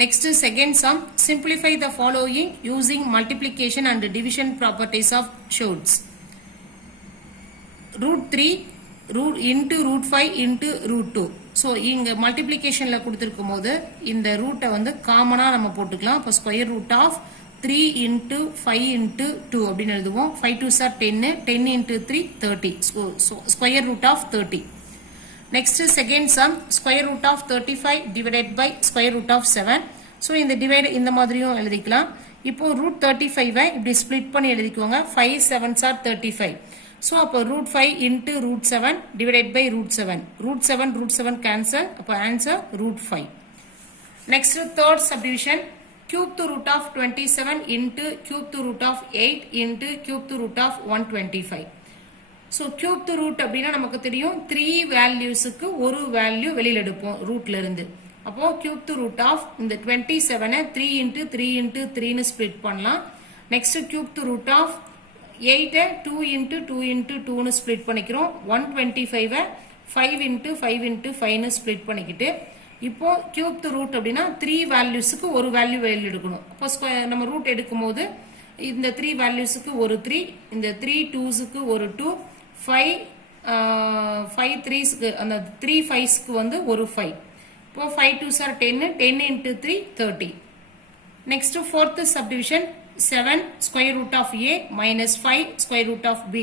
Next second sum, simplify the following using multiplication and division properties of Schultz. Root 3 root into root 5 into root 2. So இங்க multiplicationல கொடுத்திருக்கும் போது இந்த ரூட்டை வந்து காமனா நம்ம போட்டுக்கலாம். அப்ப square root of 3 into 5 into 2 அப்படின்னு எழுதுவோம். 5 2s are 10, 10 into 3 30. So square root of 30. Next second sum, square root of 35 divided by square root of 7. So இந்த divide இந்த மாதிரியும் எழுதிக்கலாம். இப்போ root 35 இப்படி split பண்ணி எழுதிக்குவாங்க. 5 7s are 35. So அப்போ root 5 into root 7 divided by root 7. Root 7 cancel. அப்போ answer root 5. Next third subdivision, cube to root of 27 into cube to root of 8 into cube to root of 125. So cube to root அப்படினா நமக்கு தெரியும் 3 valuesக்கு ஒரு value வெளியில எடுப்போம் rootல இருந்து. அப்போ cube to root of இந்த 27 3 into 3 into 3 னு split பண்ணலாம். Next cube to root of 8 2 into 2 into 2 னு split பண்ணிக்கிறோம். 125 5 into 5 into 5 னு split பண்ணிக்கிட்டு இப்போ cube to root அப்படினா 3 valuesக்கு ஒரு value வெளியில எடுக்கணும். அப்போ நம்ம root எடுக்கும்போது இந்த 3 valuesக்கு ஒரு 3, இந்த 3 2sக்கு ஒரு 2, 5 3sக்கு அந்த 3 5sக்கு வந்து ஒரு 5. இப்போ 5 2s are 10, 10 into 3 30. Next fourth subdivision, 7 square root of a minus 5 square root of b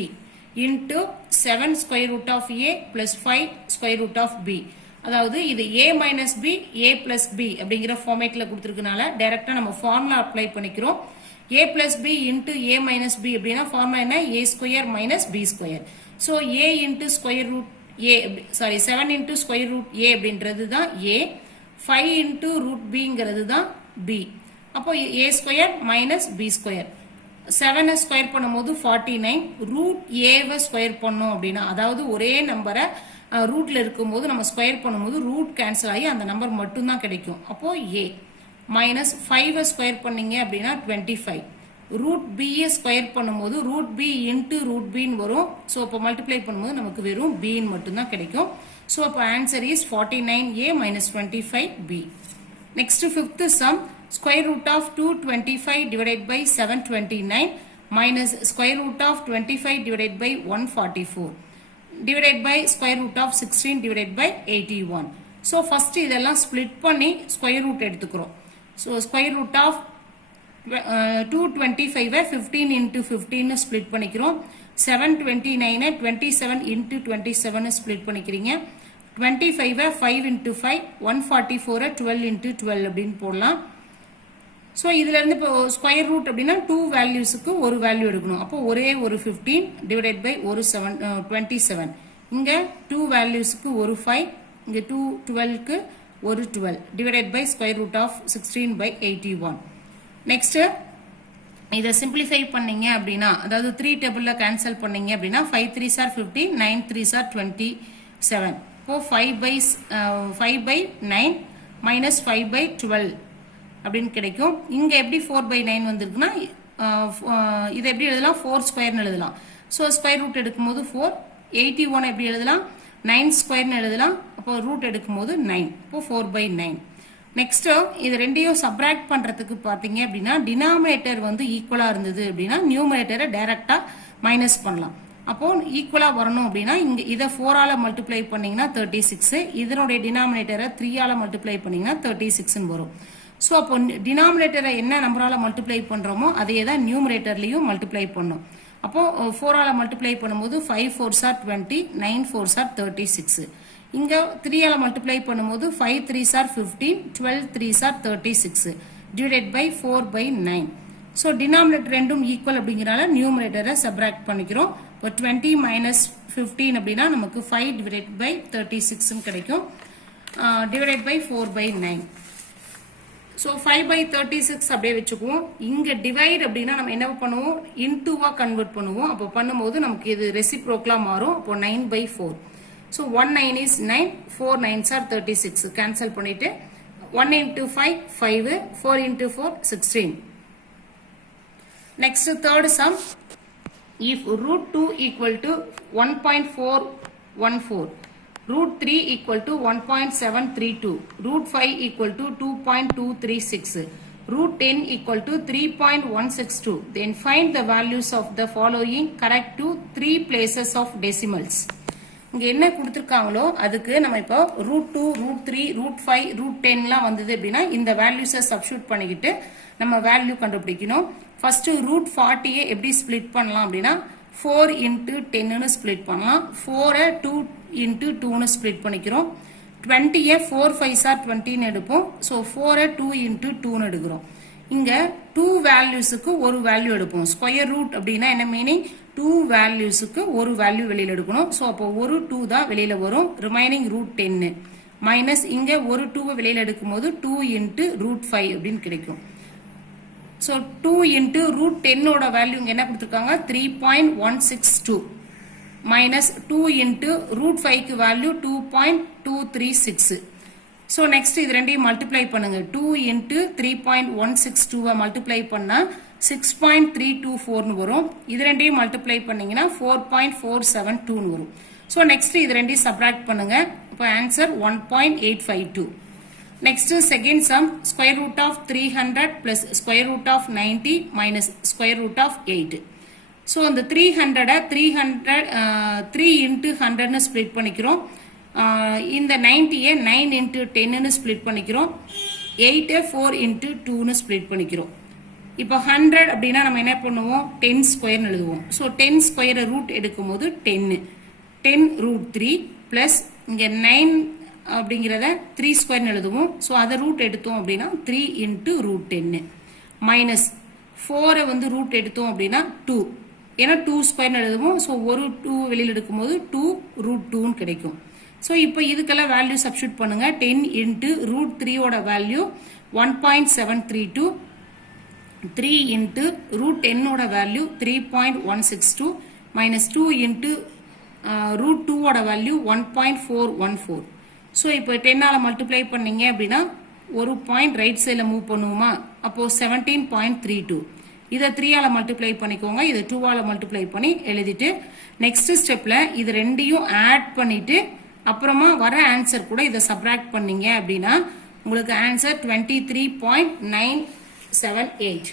into 7 square root of a plus 5 square root of b. அதாவது இது a minus b a plus b அப்படிங்கிற ஃபார்மேட்ல கொடுத்திருக்கனால டைரக்டா நம்ம formula apply பண்ணிக்கிறோம். a plus b into a minus b அப்படினா formula என்ன? a square minus b square. So a into square root a, sorry 7 into square root a அப்படின்றது தான் a, 5 into root b ங்கிறது தான் b. அப்போ a square minus b square. 7 square பண்ணும்போது 49, root a why square பண்ணோம் அப்படின்னா அதாவது ஒரே நம்பரை ரூட்ல இருக்கும்போது நம்ம ஸ்கொயர் பண்ணும்போது ரூட் கேன்சல் ஆகி அந்த நம்பர் மட்டும் தான் கிடைக்கும். அப்போ a மைனஸ் 5 ஸ்கொயர் பண்ணீங்க அப்படின்னா 25. ரூட் b ஸ்கொயர் பண்ணும்போது root b into root b வரும். ஸோ இப்போ மல்டிப்ளை பண்ணும்போது நமக்கு வெறும் b மட்டும் தான் கிடைக்கும். ஸோ அப்போ answer is 49a minus 25b. Next fifth sum, square root of 225 divided by 729 minus square root of 25 divided by 144 divided by square root of 16 divided by 81. So first இதெல்லாம் split பண்ணி square root எடுத்துக்கிறோம். So square root of 225 15 into 15 split பண்ணிக்கிறோம். 729 27 into 27 split பண்ணிக்கிறீங்க. 25 5 into 5, 144 12 into 12 அப்படின்னு போடலாம். So இதுல இருந்து இப்போ ஸ்கொயர் ரூட் அப்படினா 2 வேல்யூஸ்க்கு ஒரு வேல்யூ எடுக்கணும். அப்போ ஒரே ஒரு 15 டிவைடட் பை ஒரு 27. இங்க 2 வேல்யூஸ்க்கு ஒரு 5, இங்க 2 12க்கு ஒரு 12 divided by square root of 16 by 81. Next இத சிம்பிளிஃபை பண்ணீங்க அப்படினா அதாவது 3 டேபிள்ல கேன்சல் பண்ணீங்க அப்படினா 5 3s are 15, 9 3s are 27. இப்போ 5 by 9 minus 5 by 12 அப்படின்னு கிடைக்கும். இங்க எப்படி 4 by 9 வந்திருக்குன்னா இது எப்படி எழுதலாம்? 4 ஸ்கொயர்னு எழுதலாம். ஸோ ஸ்கொயர் ரூட் எடுக்கும்போது 4, 81 எப்படி எழுதலாம்? 9 ஸ்கொயர்னு எழுதலாம். அப்போ ரூட் எடுக்கும்போது 9. இப்போ 4 by 9. நெக்ஸ்ட் இது ரெண்டையும் சப்ராக்ட் பண்றதுக்கு பாத்தீங்க அப்படின்னா டினாமினேட்டர் வந்து ஈக்குவலா இருந்தது அப்படின்னா நியூமரேட்டரை டைரக்டா மைனஸ் பண்ணலாம். அப்போ ஈக்குவலா வரணும் அப்படின்னா இங்க இதை 4 ஆல மல்டிப்ளை பண்ணீங்கன்னா 36, இதனுடைய டினாமினேட்டரை 3 ஆல மல்டிப்ளை பண்ணீங்கன்னா 36 வரும். ஸோ அப்போ டினாமினேட்டரை என்ன நம்பரால மல்டிப்ளை பண்றோமோ அதையே தான் நியூமரேட்டர்லயும் மல்டிப்ளை பண்ணும். அப்போ 4 ஆல மல்டிப்ளை பண்ணும்போது 5 4s are 20, 9 4s are 36. இங்க 3 ஆல மல்டிப்ளை பண்ணும்போது 5 3s are 15, 12 3s are 36 divided by 4 by 9. So denominator ரெண்டும் ஈக்குவல் அப்படிங்கறனால நியூமரேட்டரை சப்ராக்ட் பண்ணிக்கிறோம். இப்போ 20 minus 15 அப்படின்னா நமக்கு 5 divided by 36 கிடைக்கும். divided by 4 by 9. So 5 by 36 அப்படியே வெச்சுக்குவோம். இங்க டிவைட் அப்படினா நம்ம என்ன பண்ணுவோம்? இன்டுவா கன்வர்ட் பண்ணுவோம். அப்போ பண்ணும்போது நமக்கு இது ரெசிப்ரோக்கலா மாறும். அப்போ 9 by 4. So 1 9 is 9, 4 9s are 36. Cancel பண்ணிட்டு 1 into 5 5, 4 into 4 16. Next third sum, if root 2 equal to 1.414, root 3 equal to 1.732, root 5 equal to 2.236, root 10 equal to 3.162. Then find the values of the following correct to 3 places of decimals. இங்க என்ன கொடுத்திருக்காங்களோ அதுக்கு நம்ம இப்போ root 2, root 3, root 5, root 10 லாம் வந்தது அப்படின்னா இந்த வேல்யூஸை சப்ஸ்டிட்யூட் பண்ணிக்கிட்டு நம்ம வேல்யூ கண்டுபிடிக்கணும். ஃபர்ஸ்ட் root 40 எப்படி ஸ்ப்ளிட் பண்ணலாம் அப்படின்னா 4 into 10 னு ஸ்ப்ளிட் பண்ணலாம். 4 2 into 2 னு ஸ்ப்ளிட் பண்ணிக்கிறோம். 20 4 5s are 20 னு எடுப்போம். சோ 4 2 into 2 னு எடுக்கிறோம். இங்க 2 வேல்யூஸ்க்கு ஒரு வேல்யூ எடுப்போம். ஸ்கொயர் ரூட் அப்படினா என்ன மீனிங்? 2 வேல்யூஸ்க்கு ஒரு வேல்யூ வெளியில எடுக்கணும். சோ அப்போ ஒரு 2 தான் வெளியில வரும். ரிமைனிங் ரூட் 10 மைனஸ் இங்க ஒரு 2 வெளியில எடுக்கும்போது 2 into root 5 அப்படினு கிடைக்கும். So 2 into root 10 ஓட வேல்யூ இங்க என்ன கொடுத்திருக்காங்க 3.162 minus 2 into root 5 க்கு வேல்யூ 2.236. So next இது ரெண்டையும் மல்டிப்ளை பண்ணுங்க. 2 into 3.162 மல்டிப்ளை பண்ணா 6.324 னு வரும். இது ரெண்டையும் மல்டிப்ளை பண்ணீங்கன்னா 4.472 னு வரும். So next இது ரெண்டையும் சப்ட்ராக்ட் பண்ணுங்க. அப்ப answer 1.852. Next second sum, square root of 300 plus square root of 90 minus square root of 8. So அந்த 300 3 into 100 னு ஸ்ப்ளிட் பண்ணிக்கிறோம். இந்த 90 9 into 10 னு ஸ்ப்ளிட் பண்ணிக்கிறோம். 8 4 into 2 னு ஸ்ப்ளிட் பண்ணிக்கிறோம். இப்போ 100 அப்படினா நம்ம என்ன பண்ணுவோம் 10 ஸ்கொயர் எழுதுவோம். சோ 10 ஸ்கொயர் ரூட் எடுக்கும்போது 10 root 3 plus இங்க 9 அப்படிங்கறத 3 ஸ்கொயர் எழுதுவோம். சோ அத ரூட் எடுத்தோம் அப்படினா 3 into root 10 minus 4 வந்து ரூட் எடுத்தோம் அப்படினா 2. ஏனா 2 ஸ்கொயர் எழுதுவோம். சோ ஒரு 2 வெளியில எடுக்கும்போது 2 root 2 னு கிடைக்கும். சோ இப்போ இதுக்கெல்லாம் வேல்யூ சப்ஸ்டிட்யூட் பண்ணுங்க. 10 into root 3 ஓட வேல்யூ 1.732, 3 into root 10 ஓட வேல்யூ 3.162 minus 2 into root 2 ஓட வேல்யூ 1.414. சோ இப்போ 10 ஆல மல்டிப்ளை பண்ணீங்க அப்படினா ஒரு பாயிண்ட் ரைட் சைடுல மூவ் பண்ணுவோமா? அப்போ 17.32. இத 3 ஆல மல்டிப்ளை பண்ணிக்கோங்க. இத 2 ஆல மல்டிப்ளை பண்ணி எழுதிட்டு நெக்ஸ்ட் ஸ்டெப்ல இது ரெண்டையும் ஆட் பண்ணிட்டு அப்புறமா வர ஆன்சர் கூட இத சப்ட்ராக்ட் பண்ணீங்க அப்படினா உங்களுக்கு ஆன்சர் 23.978.